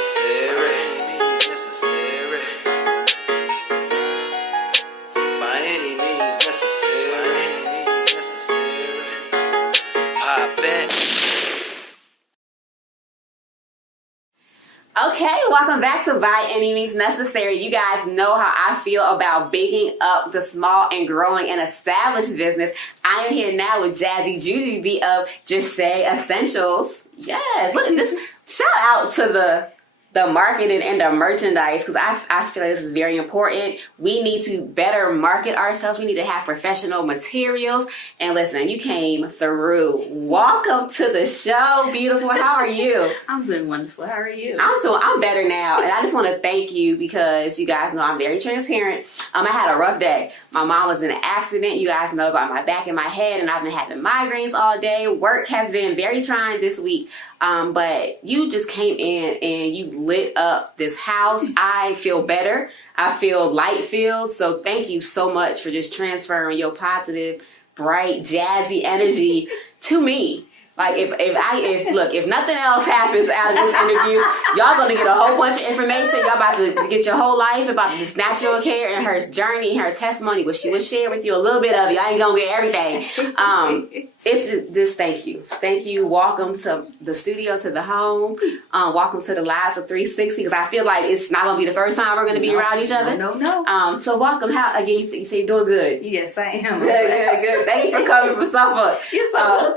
necessary. By any means necessary. By any means necessary. By any means necessary. Pop back. Okay, welcome back to By Any Means Necessary. You guys know how I feel about bigging up the small and growing and established business. I am here now with Jazzy Jujubee of Just Say Essentials. Yes, look at this. Shout out to the marketing and the merchandise, because I feel like this is very important. We need to better market ourselves. We need to have professional materials. And listen, you came through. Welcome to the show, beautiful. How are you? I'm doing wonderful. How are you? I'm better now, and I just want to thank you because you guys know I'm very transparent. I had a rough day. My mom was in an accident. You guys know about my back and my head, and I've been having migraines all day. Work has been very trying this week, but you just came in and you lit up this house. I feel better. I feel light-filled. So thank you so much for just transferring your positive, bright, jazzy energy to me. Like if nothing else happens out of this interview, y'all gonna get a whole bunch of information. Y'all about to get your whole life about this natural care and her journey and her testimony, which she will share with you a little bit of it. I ain't gonna get everything. It's just thank you. Welcome to the studio, to the home. Welcome to the Lives of 360, because I feel like it's not gonna be the first time we're gonna be around each other. No. So welcome. How again? You say you're doing good. Yes, I am. Good. Thank you for coming from Suffolk. Yes, I'm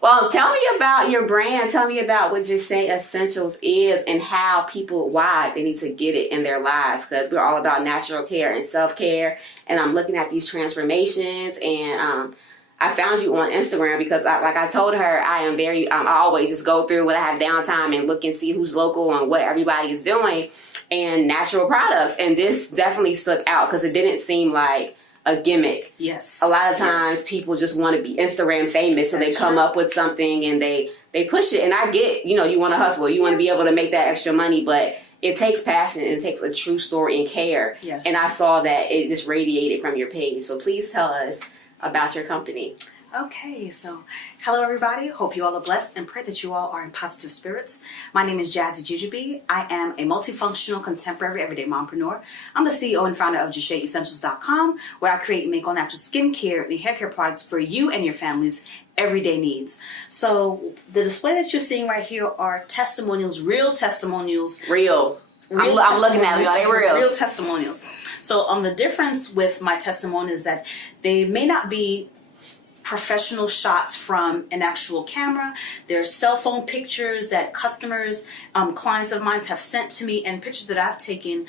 Well, tell me about your brand. Tell me about what Just Say Essentials is and how why they need to get it in their lives, because we're all about natural care and self-care. And I'm looking at these transformations, and I found you on Instagram because I told her I am very, I always just go through when I have downtime and look and see who's local and what everybody is doing and natural products. And this definitely stuck out because it didn't seem like a gimmick. Yes. A lot of times people just want to be Instagram famous, so they come up with something and they push it. And I get, you want to hustle, you want to be able to make that extra money, but it takes passion and it takes a true story and care. Yes. And I saw that it just radiated from your page. So please tell us about your company. Okay, so hello everybody. Hope you all are blessed and pray that you all are in positive spirits. My name is Jazzy Jujubee. I am a multifunctional contemporary everyday mompreneur. I'm the CEO and founder of JustSayEssentials.com, where I create and make all natural skincare and hair care products for you and your family's everyday needs. So the display that you're seeing right here are testimonials, real testimonials. Real. I'm looking at them, y'all. They're real. Real testimonials. So the difference with my testimonials is that they may not be professional shots from an actual camera. They're cell phone pictures that customers, clients of mine have sent to me, and pictures that I've taken,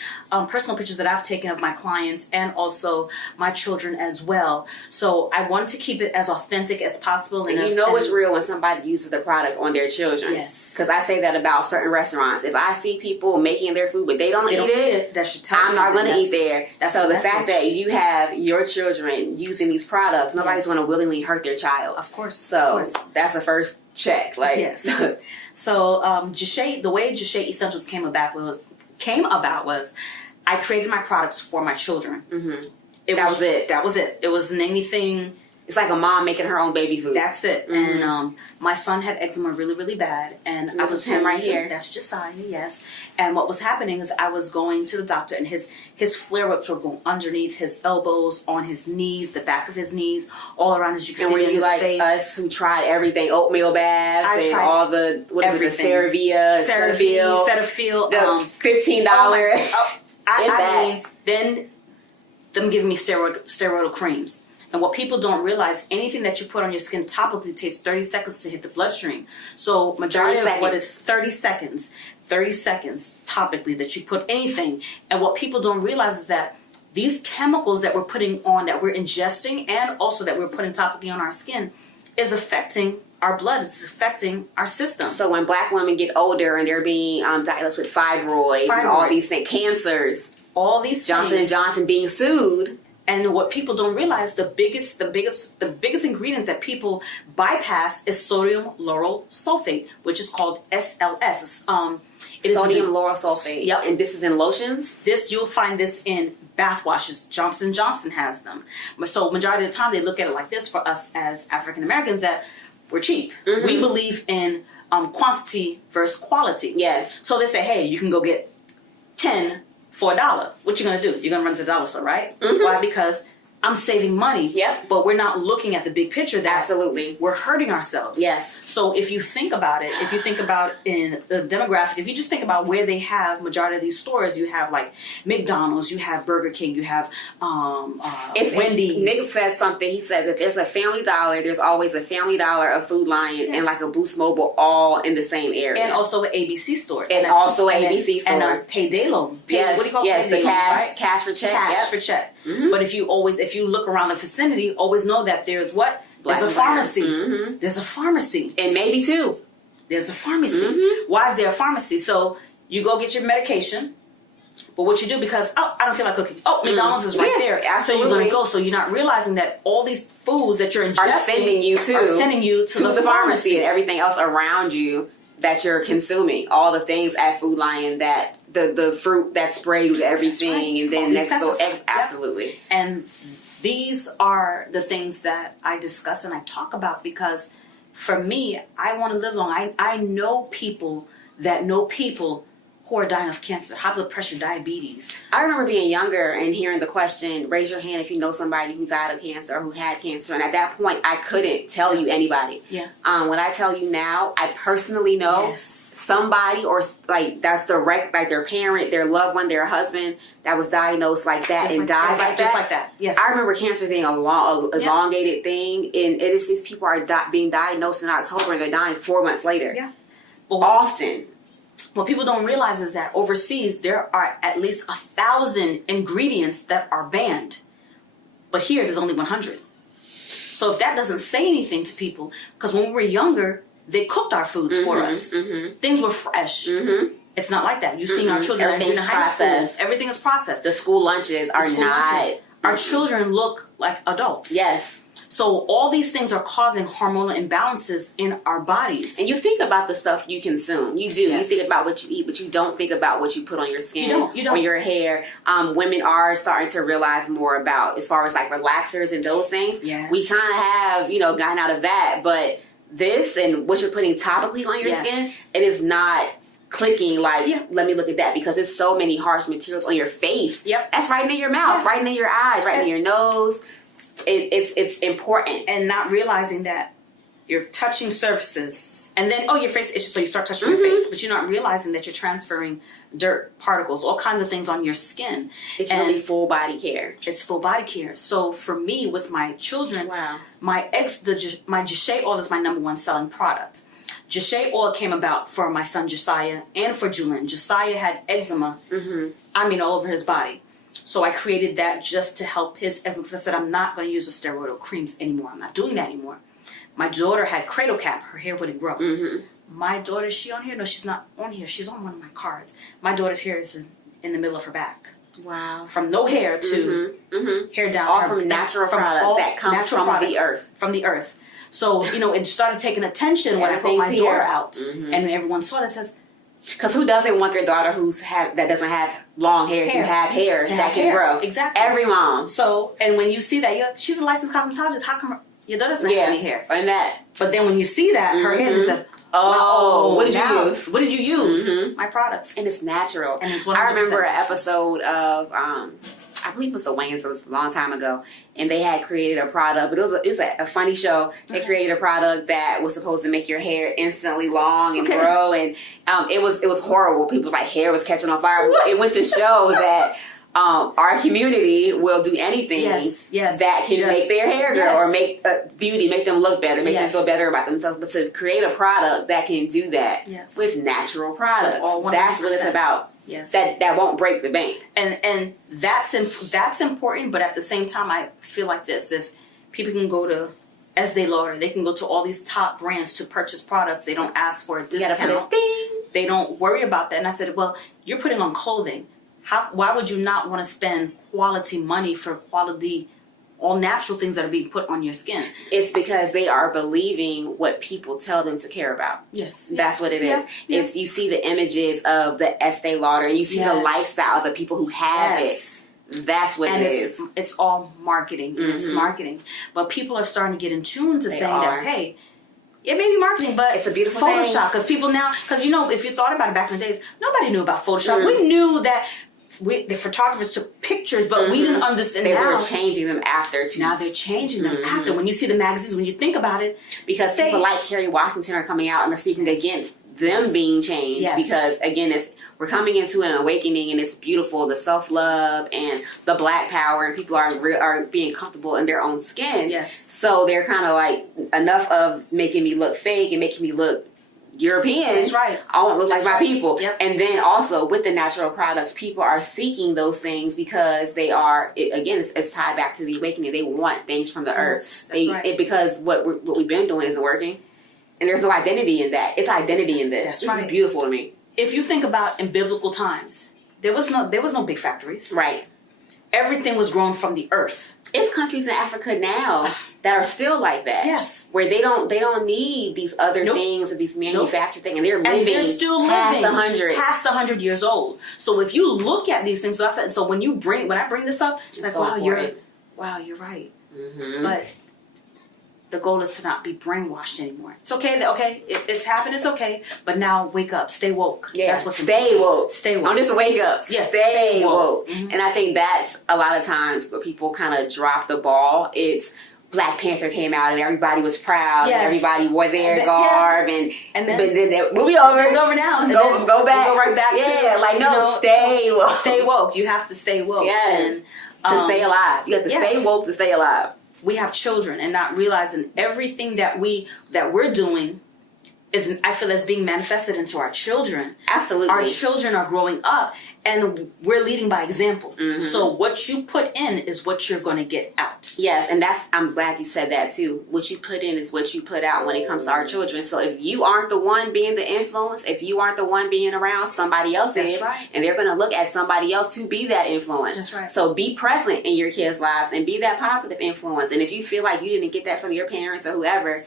personal pictures that I've taken of my clients and also my children as well. So I wanted to keep it as authentic as possible. And it's real when somebody uses the product on their children. Yes. Because I say that about certain restaurants. If I see people making their food but they don't eat it, that should tell I'm not going to eat there. So the fact that you have your children using these products, nobody's going to willingly hurt their child. Of course. So that's the first check. Yes. So the way Just Say Essentials came about was I created my products for my children. Mm-hmm. That was it. It wasn't anything. It's like a mom making her own baby food. That's it. Mm-hmm. And my son had eczema really, really bad. And I was him right here. That's Josiah, yes. And what was happening is I was going to the doctor, and his flare-ups were going underneath his elbows, on his knees, the back of his knees, all around, as you can see in his face. Us who tried everything, oatmeal baths and all the, the CeraVe, Cetaphil, the $15. Then them giving me steroidal creams. And what people don't realize, anything that you put on your skin topically takes 30 seconds to hit the bloodstream. So majority of what is 30 seconds topically that you put anything. And what people don't realize is that these chemicals that we're putting on, that we're ingesting, and also that we're putting topically on our skin, is affecting our blood. It's affecting our system. So when Black women get older and they're being diagnosed with fibroids and all these things, cancers, all these Johnson & Johnson being sued. And what people don't realize, the biggest ingredient that people bypass is sodium lauryl sulfate, which is called SLS. Sodium lauryl sulfate. Yep. And this is in lotions? You'll find this in bath washes. Johnson & Johnson has them. So majority of the time they look at it like this for us as African Americans, that we're cheap. Mm-hmm. We believe in quantity versus quality. Yes. So they say, hey, you can go get 10 for $1. What you gonna do? You're gonna run to the dollar store, right? Mm-hmm. Why? Because I'm saving money. Yep. But we're not looking at the big picture that Absolutely. we're hurting ourselves. Yes. So if you think about it, if you think about in the demographic, if you just think about where they have majority of these stores, you have like McDonald's, you have Burger King, you have Wendy's. Nick says something. He says if there's a Family Dollar, there's always a Family Dollar, a Food Lion, and like a Boost Mobile, all in the same area. And also an ABC store. And also an ABC store. And a payday loan. Yes. What do you call yes, it? The cash for check. Cash for check. Mm-hmm. But if you look around the vicinity, always know that there's what? Black There's a pharmacy. Mm-hmm. There's a pharmacy. And maybe two. There's a pharmacy. Mm-hmm. Why is there a pharmacy? So you go get your medication. But what you do because, I don't feel like cooking. McDonald's is right there. Absolutely. So you're going to go. So you're not realizing that all these foods that you're ingesting are sending you to the pharmacy and everything else around you that you're consuming. All the things at Food Lion that the fruit that's sprayed with everything, right. and then all next door, absolutely. And these are the things that I discuss and I talk about because for me, I want to live long. I know people that know people who are dying of cancer, high blood pressure, diabetes. I remember being younger and hearing the question, raise your hand if you know somebody who died of cancer or who had cancer. And at that point, I couldn't tell you anybody. Yeah. When I tell you now, I personally know somebody or like that's direct, like their parent, their loved one, their husband that was diagnosed like that Just and like died that. like Just that. like that. Yes. I remember cancer being a elongated thing, and it is these people are being diagnosed in October and they're dying 4 months later. Yeah. Often. What people don't realize is that overseas there are at least 1,000 ingredients that are banned, but here there's only 100. So if that doesn't say anything to people, because when we were younger, they cooked our foods for us. Mm-hmm. Things were fresh. Mm-hmm. It's not like that. You've seen our children in junior high school. Everything is processed. The school lunches are not. Our children look like adults. Yes. So all these things are causing hormonal imbalances in our bodies. And you think about the stuff you consume. You do. Yes. You think about what you eat, but you don't think about what you put on your skin You don't. or your hair. Women are starting to realize more about as far as like relaxers and those things. Yes. We kind of have, gotten out of that. But this and what you're putting topically on your skin, it is not clicking like, let me look at that because it's so many harsh materials on your face. Yep. That's right near your mouth, right near your eyes, right near your nose. It's important. And not realizing that you're touching surfaces and then your face itches, so you start touching your face, but you're not realizing that you're transferring dirt, particles, all kinds of things on your skin. It's really full body care. It's full body care. So for me with my children, my Jachet oil is my number one selling product. Jachet oil came about for my son Josiah and for Julian. Josiah had eczema, all over his body. So I created that just to help his eczema. I said, I'm not going to use the steroidal creams anymore. I'm not doing that anymore. My daughter had cradle cap. Her hair wouldn't grow. My daughter, is she on here? No, she's not on here. She's on one of my cards. My daughter's hair is in the middle of her back. Wow. From no hair to hair down. All from natural products that come from the earth. From the earth. So, it started taking attention when I put my daughter out. And everyone saw that says, because who doesn't want their daughter that doesn't have long hair to have hair that can grow? Exactly. Every mom. So, and when you see that, she's a licensed cosmetologist. How come your daughter doesn't have any hair? And that. But then when you see that, her hair is like, what did you use? What did you use? My products. And it's natural. And it's 100% I remember an episode of, I believe it was the Wayans, but it was a long time ago. And they had created a product, but it was a funny show. They created a product that was supposed to make your hair instantly long and grow. And it was horrible. People's hair was catching on fire. It went to show that our community will do anything that can make their hair grow or make beauty, make them look better, make them feel better about themselves. But to create a product that can do that with natural products, that's what it's about. Yes. That won't break the bank. And that's important, but at the same time, I feel like this. If people can go to Estee Lauder, they can go to all these top brands to purchase products. They don't ask for a discount. They don't worry about that. And I said, well, you're putting on clothing. Why would you not want to spend quality money for quality, all natural things that are being put on your skin? It's because they are believing what people tell them to care about. Yes. That's what it is. It's you see the images of the Estee Lauder and you see the lifestyle of the people who have it. That's what it is. It's all marketing. And it's marketing. But people are starting to get in tune to saying that, hey, It may be marketing, but it's a beautiful Photoshop. Because people now, because if you thought about it back in the days, nobody knew about Photoshop. We knew that the photographers took pictures, but we didn't understand. They were changing them after. Now they're changing them after. When you see the magazines, when you think about it, because people like Kerry Washington are coming out and they're speaking against them being changed. Because again, we're coming into an awakening, and it's beautiful. The self-love and the Black power, and people are being comfortable in their own skin. Yes. So they're kind of like, enough of making me look fake and making me look European. That's right. I want to look like my people. Yep. And then also with the natural products, people are seeking those things because they are, again, it's tied back to the awakening. They want things from the earth. That's right. Because what we've been doing isn't working. And there's no identity in that. It's identity in this. That's this right. is beautiful to me. If you think about in biblical times, there was no big factories. Right. Everything was grown from the earth. It's countries in Africa now that are still like that. Yes. Where they don't need these other things or these manufactured things, and they're still past living 100. Past 100 years old. So if you look at these things, so when I bring this up, it's like, so wow, important. you're right. Mm-hmm. But the goal is to not be brainwashed anymore. It's okay. It's happened. It's okay. But now wake up. Stay woke. Yeah. That's what's stay important. woke. Stay woke. Don't just wake up. Yeah. Stay woke. Mm-hmm. And I think that's a lot of times where people kind of drop the ball. It's Black Panther came out and everybody was proud. Yes. And everybody wore their garb and then but then movie over. It's over now. Just go back. Go right back to stay woke. Stay woke. You have to stay woke. Yes. And, to stay alive. You have to stay woke to stay alive. We have children and not realizing everything that we're doing is, I feel, is being manifested into our children. Absolutely. Our children are growing up and we're leading by example. Mm-hmm. So what you put in is what you're going to get out. Yes, and I'm glad you said that too. What you put in is what you put out when it comes to our children. So if you aren't the one being the influence, if you aren't the one being around, somebody else is. Right. And they're going to look at somebody else to be that influence. That's right. So be present in your kids' lives and be that positive influence. And if you feel like you didn't get that from your parents or whoever,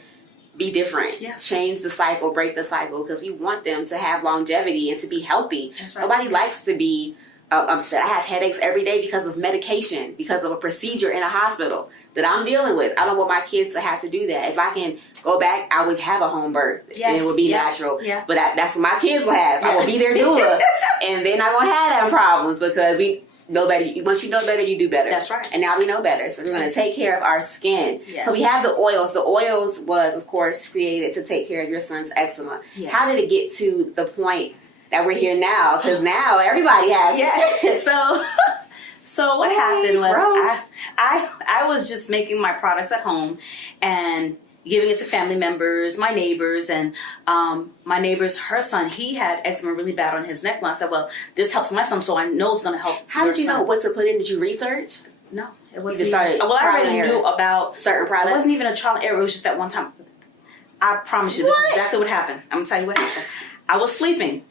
be different. Yes. Change the cycle, break the cycle, because we want them to have longevity and to be healthy. That's right. Nobody likes to be upset. I have headaches every day because of medication, because of a procedure in a hospital that I'm dealing with. I don't want my kids to have to do that. If I can go back, I would have a home birth. Yes. And it would be natural. Yeah. But that's what my kids will have. I will be their doula. And they're not going to have them problems because we know better. Once you know better, you do better. That's right. And now we know better. So we're going to take care of our skin. Yes. So we have the oils. The oils was, of course, created to take care of your son's eczema. Yes. How did it get to the point that we're here now? Because now everybody has it. So what happened was I was just making my products at home and giving it to family members, my neighbors, and my neighbor's, her son, he had eczema really bad on his neck. And I said, well, this helps my son, so I know it's going to help. How did you know what to put in? Did you research? No, it wasn't. You just started I already knew about certain products. It wasn't even a trial and error. It was just that one time. I promise you, this is exactly what happened. I'm going to tell you what happened. I was sleeping.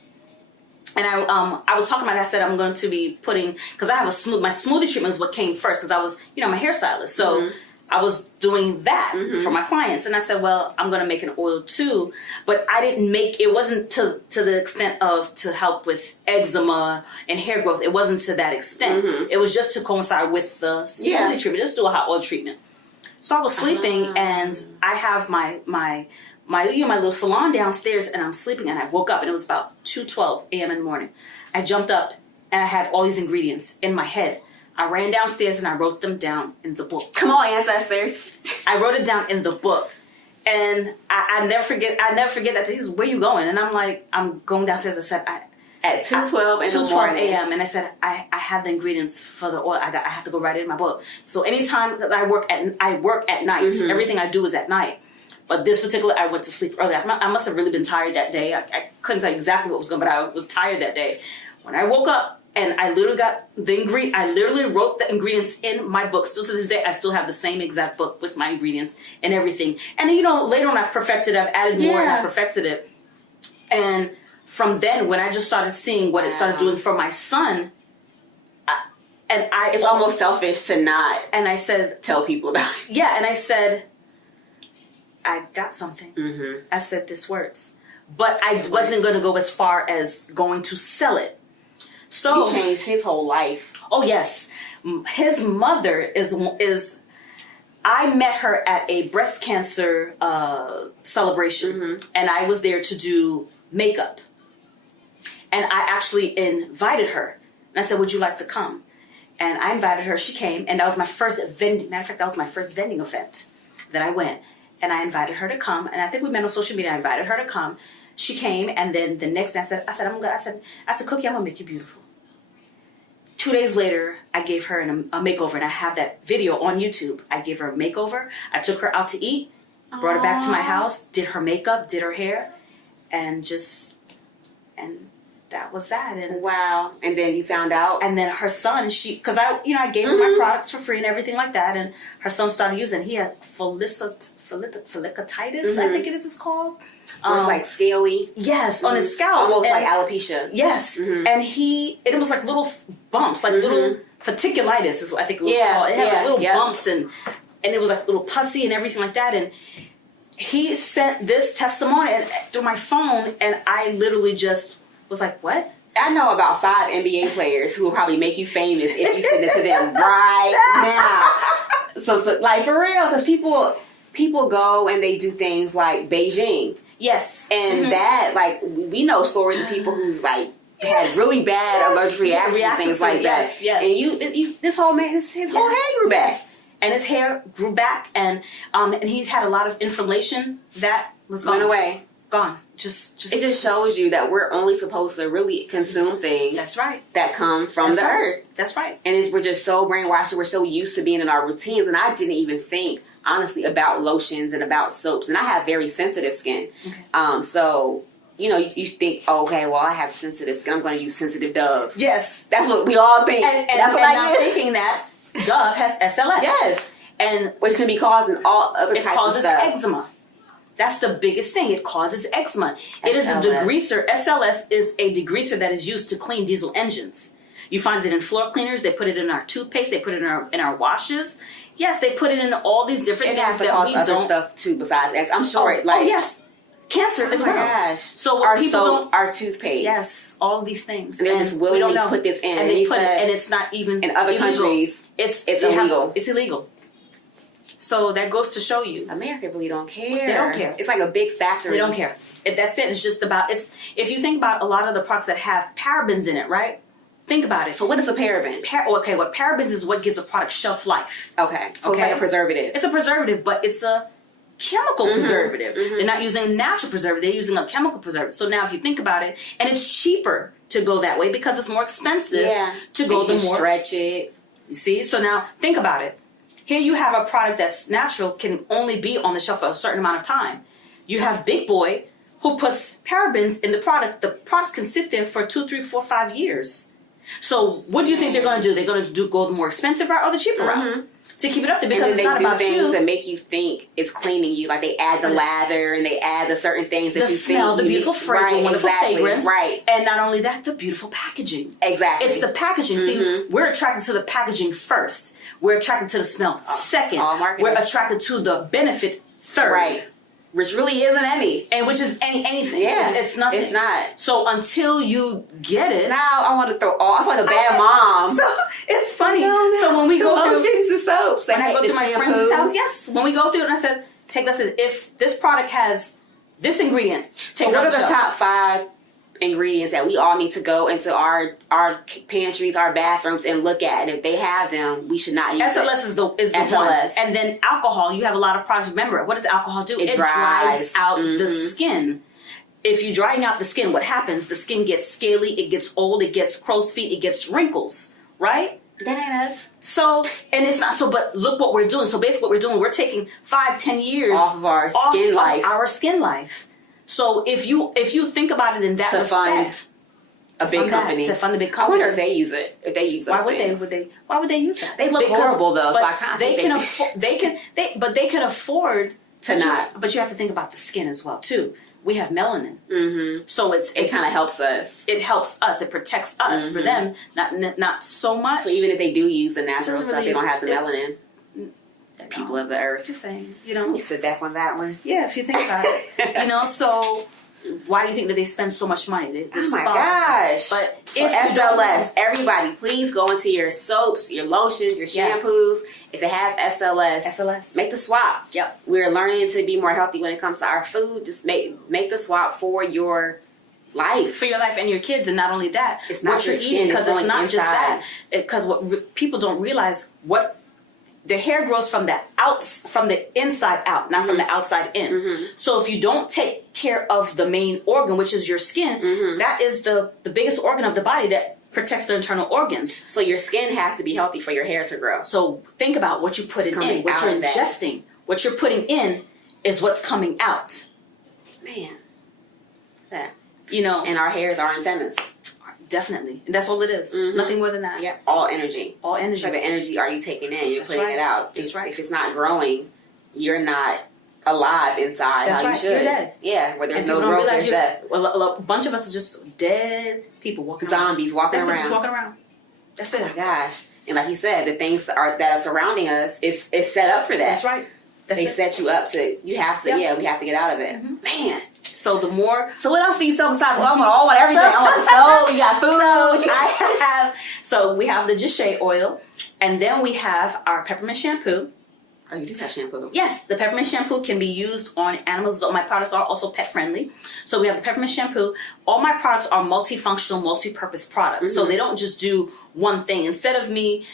And I was talking about it. I said I'm going to be putting, because I have my smoothie treatment is what came first, because I was, I'm a hairstylist. So I was doing that for my clients. And I said, well, I'm going to make an oil too. But I didn't it wasn't to the extent of to help with eczema and hair growth. It wasn't to that extent. It was just to coincide with the smoothie treatment, just do a hot oil treatment. So I was sleeping and I have my little salon downstairs, and I'm sleeping, and I woke up, and it was about 2:12 a.m. in the morning. I jumped up, and I had all these ingredients in my head. I ran downstairs, and I wrote them down in the book. Come on, ancestors. I wrote it down in the book, and I never forget that. He says, where you going? And I'm like, I'm going downstairs. I said, at 2:12 in the morning. 2:12 a.m. And I said, I have the ingredients for the oil. I have to go write it in my book. So anytime that I work at night. Everything I do is at night. But this particular, I went to sleep early. I must have really been tired that day. I couldn't tell you exactly what was going on, but I was tired that day. When I woke up and I literally got the ingredient, I literally wrote the ingredients in my book. Still to this day, I still have the same exact book with my ingredients and everything. And later on I've perfected it, I've added more and I perfected it. And from then, when I just started seeing what it started doing for my son, it's almost selfish to not. And I said, tell people about it. Yeah, and I said, I got something. I said, this works. But I wasn't going to go as far as going to sell it. So you changed his whole life. Oh, yes. His mother is I met her at a breast cancer celebration, and I was there to do makeup. And I actually invited her. And I said, would you like to come? And I invited her. She came, and that was my first vending. Matter of fact, that was my first vending event that I went. And I invited her to come. And I think we met on social media. I invited her to come. She came, and then the next day I said, Cookie, I'm gonna make you beautiful. 2 days later, I gave her a makeover, and I have that video on YouTube. I gave her a makeover. I took her out to eat, brought her back to my house, did her makeup, did her hair, and that was that. And wow. And then you found out? And then her son, because I gave her my products for free and everything like that, and her son started using it. He had folliculitis, I think it's called. Or it's like scaly. Yes, on his scalp. Almost like alopecia. Yes. And it was like little bumps, like little faticulitis is what I think it was called. It had like little bumps and it was like little pussy and everything like that. And he sent this testimony through my phone, and I literally just was like, what? I know about 5 NBA players who will probably make you famous if you send it to them right now. So like for real, because people go and they do things like Beijing. Yes. And that, like, we know stories of people who's like had really bad allergic reactions and things like that. Yes. And this whole man, his whole hair grew back. And his hair grew back, and he's had a lot of inflammation that was gone. Went away. Gone. It just shows you that we're only supposed to really consume things. That's right. That come from the earth. That's right. And we're just so brainwashed. We're so used to being in our routines. And I didn't even think, honestly, about lotions and about soaps. And I have very sensitive skin. Okay. So, you think, okay, well, I have sensitive skin. I'm going to use Sensitive Dove. Yes. That's what we all think. And that's what I'm thinking that Dove has SLS. Yes. And which can be causing all other types of stuff. It causes eczema. That's the biggest thing. It causes eczema. It is a degreaser. SLS is a degreaser that is used to clean diesel engines. You find it in floor cleaners. They put it in our toothpaste. They put it in our washes. Yes, they put it in all these different things that we don't. Other stuff too besides eczema. I'm sure. Yes. Cancer as well. Gosh. So what people don't, our toothpaste. Yes, all these things. And they're just willingly put this in. And it's not even in other countries. It's illegal. It's illegal. So that goes to show you. America really don't care. They don't care. It's like a big factory. They don't care. That's it. It's just about, if you think about a lot of the products that have parabens in it, right? Think about it. So what is a paraben? What parabens is what gives a product shelf life. Okay. So it's like a preservative. It's a preservative, but it's a chemical preservative. They're not using a natural preservative. They're using a chemical preservative. So now if you think about it, and it's cheaper to go that way because it's more expensive to go the more. Stretch it. You see? So now think about it. Here you have a product that's natural, can only be on the shelf for a certain amount of time. You have Big Boy, who puts parabens in the product. The products can sit there for 2, 3, 4, 5 years. So what do you think they're going to do? They're going to go the more expensive route or the cheaper route to keep it up there, because it's not about you. They do things that make you think it's cleaning you. Like they add the lather and they add the certain things that the you smell, the beautiful fragrance, wonderful fragrance, right? And not only that, the beautiful packaging. Exactly, it's the packaging. See, we're attracted to the packaging first. We're attracted to the smell second. We're attracted to the benefit third. Right. Which really isn't any. And which is anything. Yeah. It's nothing. It's not. So until you get it. Now I want to throw off like a bad mom. So it's funny. So when we go through lotions and soaps, when I go to my friend's house, yes. When we go through it, and I said, if this product has this ingredient, take it off the shelf. What are the top 5 ingredients that we all need to go into our pantries, our bathrooms, and look at? And if they have them, we should not use SLS is the SLS. one. And then alcohol, you have a lot of products. Remember, what does alcohol do? It dries out the skin. If you're drying out the skin, what happens? The skin gets scaly, it gets old, it gets crow's feet, it gets wrinkles, right? That ain't us. So, and it's not so, but look what we're doing. So basically what we're doing, we're taking 5-10 years off of our skin life. So if you think about it in that respect, to fund a big company. I wonder if they use it. If they use those things. Why would they use that? They look horrible though. So I kind of they can afford to not. But you have to think about the skin as well too. We have melanin, so it kind of helps us. It helps us. It protects us. For them, not so much. So even if they do use the natural stuff, they don't have the melanin. People of the earth. Just saying, You sit back on that one. Yeah, if you think about it, so Why do you think that they spend so much money? Oh my gosh. But so SLS, everybody, please go into your soaps, your lotions, your shampoos. If it has SLS, make the swap. Yep. We're learning to be more healthy when it comes to our food. Just make the swap for your life. For your life and your kids. And not only that, it's not what you're eating, because it's not just that. Because what people don't realize, what the hair grows from the inside out, not from the outside in. So if you don't take care of the main organ, which is your skin, that is the biggest organ of the body that protects the internal organs. So your skin has to be healthy for your hair to grow. So think about what you put in, what you're ingesting. What you're putting in is what's coming out. Man. That. You know. And our hairs are antennas. Definitely. And that's all it is. Nothing more than that. Yep. All energy. All energy. What type of energy are you taking in? You're putting it out. That's right. If it's not growing, you're not alive inside. That's how right. You should. You're dead. Yeah. Where there's no growth, there's death. Well, a bunch of us are just dead people walking around. Zombies walking around. Just walking around. That's it. Oh my gosh. And like you said, the things that are surrounding us, it's set up for that. That's right. They set you up to, you have to, we have to get out of it. Man. So the more... So what else do you sell besides, I want everything. I want the soap, you got food. So we have the Jichet oil, and then we have our peppermint shampoo. Oh, you do have shampoo? Yes, the peppermint shampoo can be used on animals. So my products are also pet friendly. So we have the peppermint shampoo. All my products are multifunctional, multi-purpose products. So they don't just do one thing. Instead of me...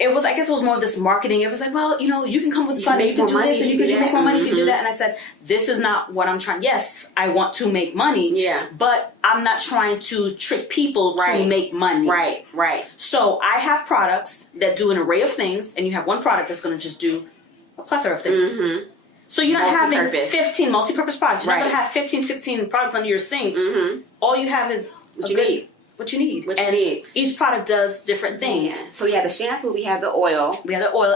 I guess it was more of this marketing. It was like, well, you can come with this money, you can do this, and you can make more money if you do that. And I said, this is not what I'm trying. Yes, I want to make money. Yeah. But I'm not trying to trick people to make money. Right. So I have products that do an array of things, and you have one product that's going to just do a plethora of things. So you're not having 15 multi-purpose products. You're not going to have 15, 16 products under your sink. All you have is what you need. What you need. Each product does different things. Yeah. So we have the shampoo, we have the oil.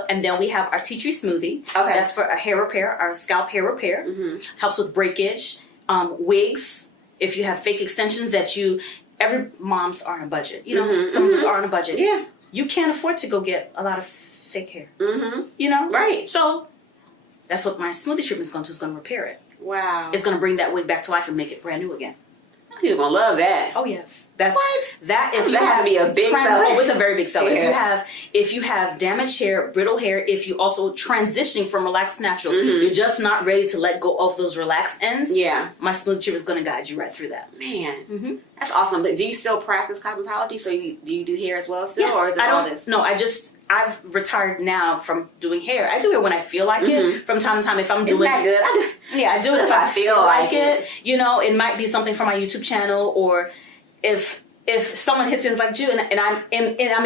And then we have our tea tree smoothie. Okay. That's for our hair repair, our scalp hair repair. Helps with breakage, wigs. If you have fake extensions every moms are on a budget. Some of us are on a budget. Yeah. You can't afford to go get a lot of fake hair. Right. So that's what my smoothie treatment is going to do. It's going to repair it. Wow. It's going to bring that wig back to life and make it brand new again. You're gonna love that. Oh yes, that has to be a big seller. Oh, it's a very big seller. Yeah. If you have damaged hair, brittle hair, if you also transitioning from relaxed to natural, you're just not ready to let go of those relaxed ends. Yeah, my smoothie treatment is going to guide you right through that. Man, that's awesome. But do you still practice cosmetology? So do you do hair as well still, yes, or is it all this? No, I've retired now from doing hair. I do it when I feel like it. From time to time, if I'm doing... Isn't that good? I do it if I feel like it. It might be something for my YouTube channel, or if someone hits it and is like, Ju, and I'm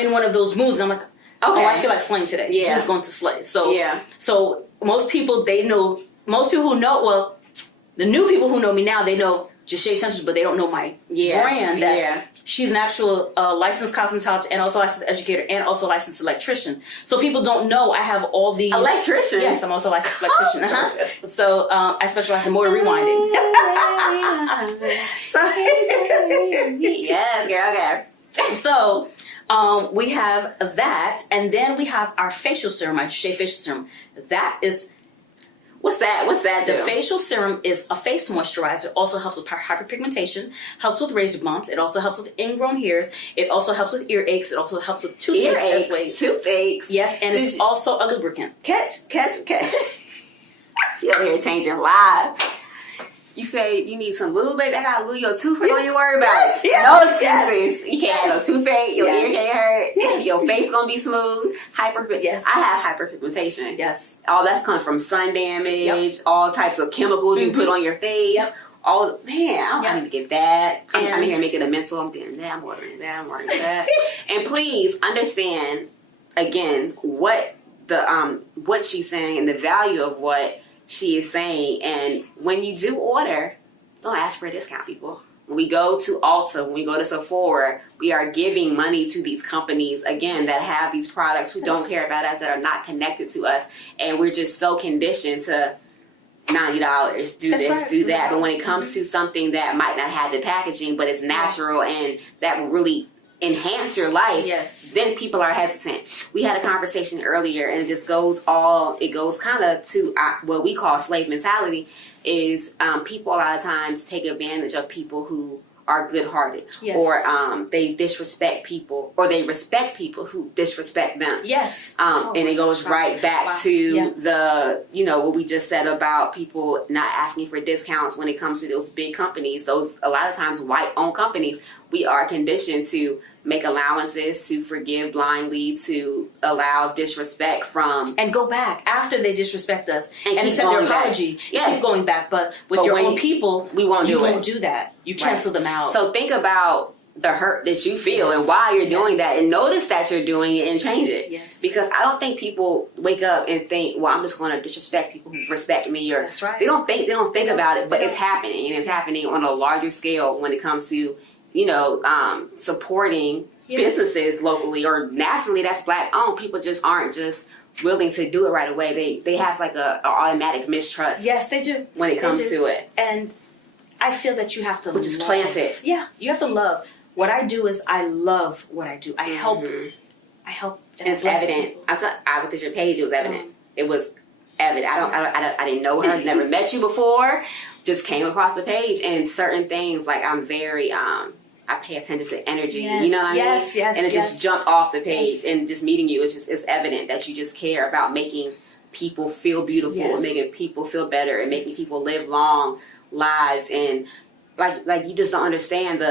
in one of those moods, I'm like, oh, I feel like slaying today. Yeah. Ju's going to slay. So most people, the new people who know me now, they know Jichet Essentials, but they don't know my brand. She's an actual licensed cosmetologist and also licensed educator and also licensed electrician. So people don't know I have all these... Electrician? Yes, I'm also a licensed electrician. So I specialize in motor rewinding. Yes, girl, okay. So we have that, and then we have our facial serum, our Jichet facial serum. That is... What's that do? The facial serum is a face moisturizer. It also helps with hyperpigmentation, helps with razor bumps. It also helps with ingrown hairs. It also helps with earaches. It also helps with toothaches as well. Toothaches. Yes, and it's also a lubricant. Catch. She over here changing lives. You say you need some lube, baby. I got lube your tooth. Don't you worry about it. No excuses. You can't have no toothache. Your ear can't hurt. Your face gonna be smooth. I have hyperpigmentation. Yes. All that's coming from sun damage. All types of chemicals you put on your face. I need to get that. I'm here making a mental. I'm getting that. I'm ordering that. I'm ordering that. And please understand again what she's saying and the value of what she is saying. And when you do order, don't ask for a discount, people. When we go to Ulta, when we go to Sephora, we are giving money to these companies, again, that have these products, who don't care about us, that are not connected to us. And we're just so conditioned to $90, do this, do that. But when it comes to something that might not have the packaging, but it's natural and that will really enhance your life, then people are hesitant. We had a conversation earlier, and it just goes kind of to what we call slave mentality. Is people a lot of times take advantage of people who are good-hearted, or they disrespect people, or they respect people who disrespect them. And it goes right back to the, what we just said about people not asking for discounts when it comes to those big companies. Those, a lot of times, white-owned companies, we are conditioned to make allowances, to forgive blindly, to allow disrespect from... And go back after they disrespect us and accept their apology. Keep going back. But with your own people, we won't you don't do that. You cancel them out. So think about the hurt that you feel and why you're doing that, and notice that you're doing it and change it. Because I don't think people wake up and think, well, I'm just going to disrespect people who respect me, or they don't think about it, but it's happening, and it's happening on a larger scale when it comes to supporting businesses locally or nationally that's black owned. People just aren't just willing to do it right away. They have like a automatic mistrust. Yes, they do. When it comes to it. And I feel that you have to just plant it. Yeah, you have to love. What I do is I love what I do. I help. I help. And it's evident. I looked at your page. It was evident. It was evident. I didn't know her. Never met you before. Just came across the page, and certain things like I'm very I pay attention to energy. You know what I mean? And it just jumped off the page, and just meeting you, it's evident that you just care about making people feel beautiful, making people feel better, and making people live long lives. And like you just don't understand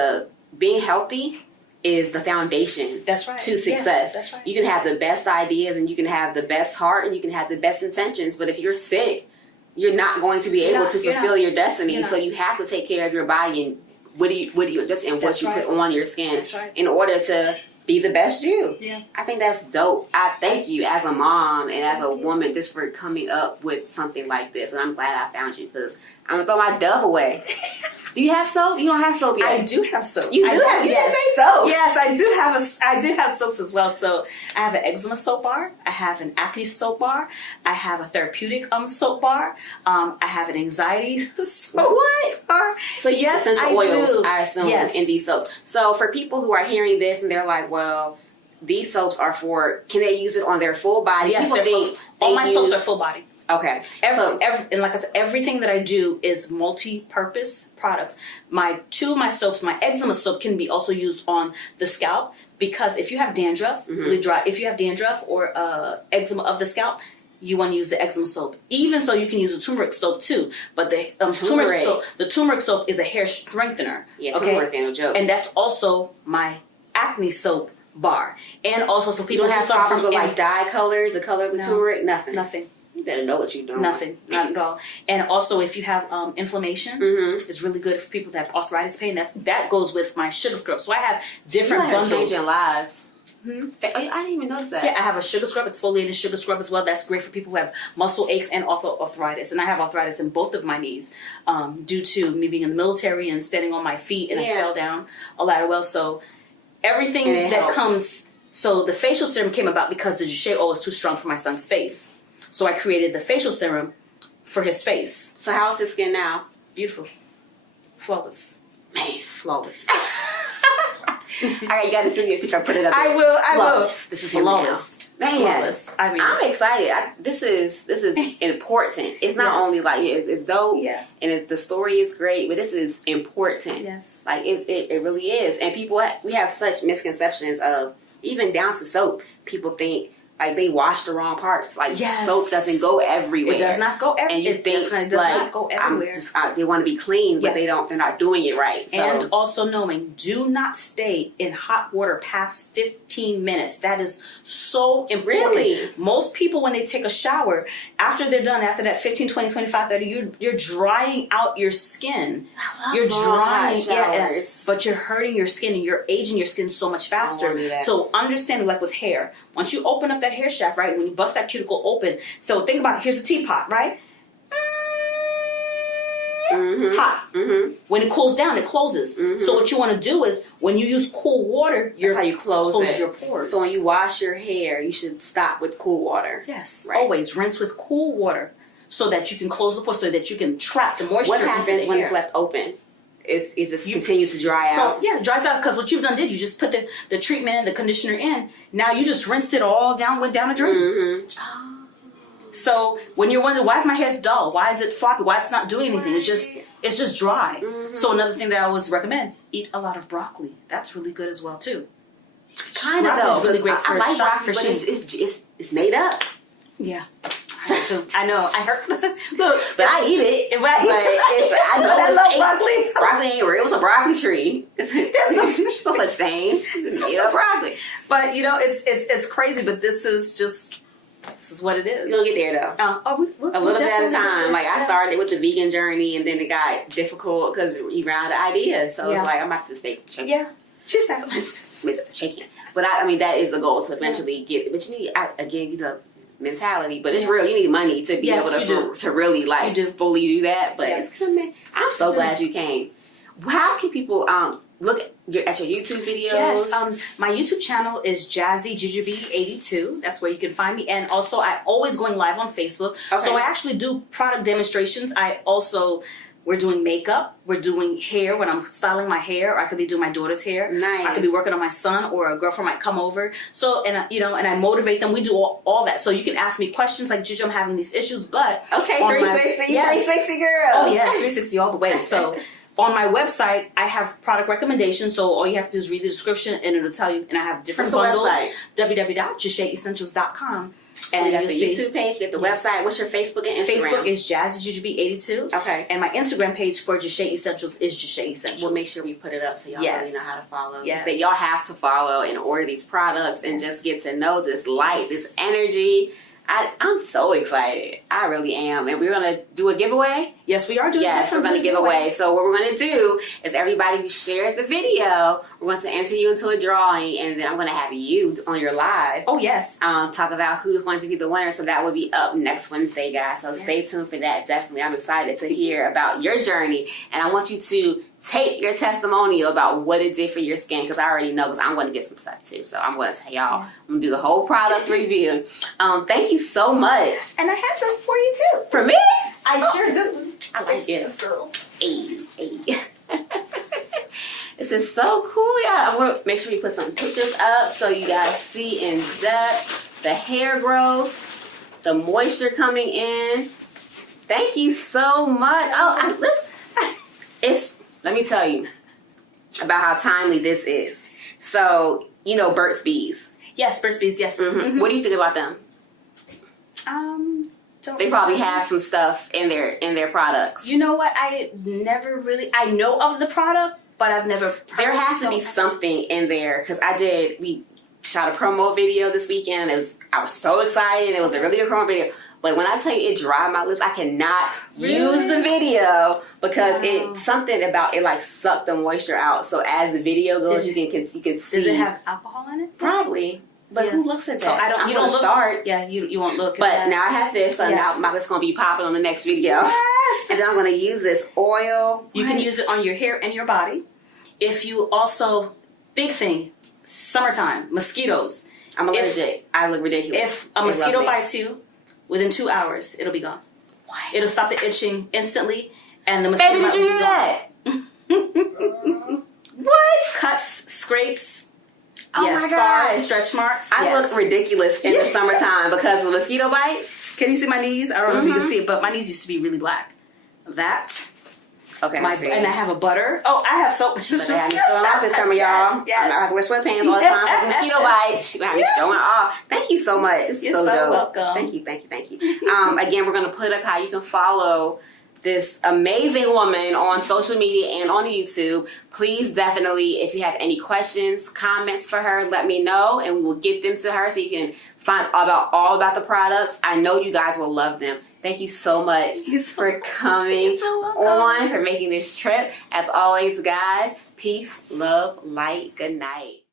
being healthy is the foundation to success. Yes, that's right. You can have the best ideas, and you can have the best heart, and you can have the best intentions, but if you're sick, you're not going to be able to fulfill your destiny. So you have to take care of your body, and what you put on your skin in order to be the best you. I think that's dope. I thank you as a mom and as a woman just for coming up with something like this, and I'm glad I found you, because I'm gonna throw my Dove away. Do you have soap? You don't have soap yet. I do have soap. You do have. You didn't say soap. Yes, I do have soaps as well. So I have an eczema soap bar. I have an acne soap bar. I have a therapeutic soap bar. I have an anxiety soap bar. So yes, essential oils, I assume, in these soaps. So for people who are hearing this and they're like, well, these soaps are for, can they use it on their full body? Yes, all my soaps are full body. Okay. And like I said, everything that I do is multi-purpose products. My soaps, my eczema soap can be also used on the scalp, because if you have dandruff, really dry, if you have dandruff or eczema of the scalp, you want to use the eczema soap. Even so, you can use the turmeric soap too. But the turmeric soap is a hair strengthener. Yeah, turmeric ain't no joke. And that's also my acne soap bar. And also for people who have problems with like dye colors, the color of the turmeric, nothing. You better know what you're doing. Nothing, not at all. And also, if you have inflammation, it's really good for people that have arthritis pain. That goes with my sugar scrub. So I have different bundles. Changing lives. I didn't even notice that. Yeah, I have a sugar scrub. It's exfoliated sugar scrub as well. That's great for people who have muscle aches and also arthritis. And I have arthritis in both of my knees due to me being in the military and standing on my feet, and I fell down a ladder well. So everything that comes. So the facial serum came about because the Juche oil was too strong for my son's face. So I created the facial serum for his face. So how's his skin now? Beautiful. Flawless. Man. Flawless. All right, you got to send me a picture. I'll put it up there. I will. This is flawless. Man, flawless. I mean, I'm excited. This is important. It's not only like it's dope, and the story is great, but this is important. Yes, like it really is. And people, we have such misconceptions of, even down to soap. People think like they wash the wrong parts. Like soap doesn't go everywhere. It does not go everywhere. And you think does not go everywhere. They want to be clean, but they're not doing it right. So. And also knowing, do not stay in hot water past 15 minutes. That is so important. Really? Most people, when they take a shower, after they're done, after that 15, 20, 25, 30, you're drying out your skin. You're drying showers. But you're hurting your skin, and you're aging your skin so much faster. So understanding, like with hair, once you open up that hair shaft, right, when you bust that cuticle open, so think about it, here's a teapot, right? Hot. When it cools down, it closes. So what you want to do is, when you use cool water, that's how you close your pores. So when you wash your hair, you should stop with cool water. Yes, always rinse with cool water, so that you can close the pores, so that you can trap the moisture. What happens when it's left open? it just continues to dry out. So yeah, it dries out because what you've done you just put the treatment and the conditioner in. Now you just rinsed it all down, went down a drain. Mm-hmm. So when you're wondering why is my hair dull, why is it floppy, why it's not doing anything, it's just dry. Mm-hmm. So another thing that I always recommend: eat a lot of broccoli. That's really good as well too. Kind of though. Is really great for I like shock broccoli, for but it's made up. Yeah. I know. I heard. Look, But I eat it. But I know I it's love fake. broccoli. Broccoli ain't real. It was a broccoli tree. There's no such thing. It's made up broccoli. But it's crazy. But this is what it is. You'll get there though. A A little bit at a time. Like I started with the vegan journey, and then it got difficult because we ran out of ideas. So it's like I'm about to stay chicken. Yeah. She's like chicken. But I mean that is the goal to eventually get. But you need again the mentality. But it's real. You need money to be able to really like fully do that. But it's coming. I'm so glad you came. How can people look at your YouTube videos? Yes, my YouTube channel is Jazzy Jujubee 82. That's where you can find me. And also, I'm always going live on Facebook. Okay. So I actually do product demonstrations. We're doing makeup. We're doing hair when I'm styling my hair. Or I could be doing my daughter's hair. Nice. I could be working on my son, or a girlfriend might come over. So, and I motivate them. We do all that. So you can ask me questions like, Juju, I'm having these issues, but... Okay, 360, 360 girl. Oh, yes, 360 all the way. So... On my website, I have product recommendations, so all you have to do is read the description, and it'll tell you. And I have different bundles. www.JashaeEssentials.com. And you got the YouTube page, you got the website. What's your Facebook and Instagram? Facebook is Jazzy Jujubee 82. Okay. And my Instagram page for Jashae Essentials is Jashae Essentials. We'll make sure we put it up so y'all really know how to follow. Yes. But y'all have to follow and order these products and just get to know this light, this energy. I'm so excited. I really am. And we're going to do a giveaway. Yes, we are doing Yes, we're going to give away. So what we're going to do is everybody who shares the video, we're going to enter you into a drawing, and then I'm going to have you on your live. Oh, yes. Talk about who's going to be the winner. So that will be up next Wednesday, guys. So stay tuned for that. Definitely. I'm excited to hear about your journey. And I want you to tape your testimonial about what it did for your skin, because I already know, because I'm going to get some stuff too. So I'm going to tell y'all. I'm going to do the whole product review. Thank you so much. And I have some for you too. For me? I sure do. I like it. Hey. This is so cool, y'all. I'm going to make sure we put some pictures up so you guys see in depth the hair growth, the moisture coming in. Thank you so much. Let me tell you about how timely this is. So, you know Burt's Bees. Yes, Burt's Bees, yes. Mm-hmm. What do you think about them? They probably have some stuff in their products. You know what? I know of the product, but I've never heard. There has to be something in there, because we shot a promo video this weekend. I was so excited. It was a really good promo video. But when I tell you it dried my lips, I cannot use the video because it's something about it like sucked the moisture out. So as the video goes, you can see. Does it have alcohol in it? Probably. But who looks at that? So you don't look. Start. Yeah, you won't look. But now I have this, so now my lips gonna be popping on the next video. Yes. And then I'm gonna use this oil. You can use it on your hair and your body. If you also, big thing, summertime, mosquitoes. I'm allergic. I look ridiculous. If a mosquito bites you, within 2 hours, it'll be gone. What? It'll stop the itching instantly, and the mosquito. Baby, did you hear that? What? Cuts, scrapes. Oh my scars, gosh. stretch marks. I look ridiculous in the summertime because of mosquito bites. Can you see my knees? I don't know if you can see it, but my knees used to be really black. Okay, and I have a butter. Oh, I have soap. You're gonna have me showing off this summer, y'all. Yes. I'm gonna have to wear sweatpants all the time for mosquito bites. You're gonna have me showing off. Thank you so much. It's You're so dope. welcome. Thank you. Again, we're gonna put up how you can follow this amazing woman on social media and on YouTube. Please definitely, if you have any questions, comments for her, let me know and we will get them to her so you can find all about the products. I know you guys will love them. Thank you so much for coming on, for making this trip. As always, guys, peace, love, light, good night.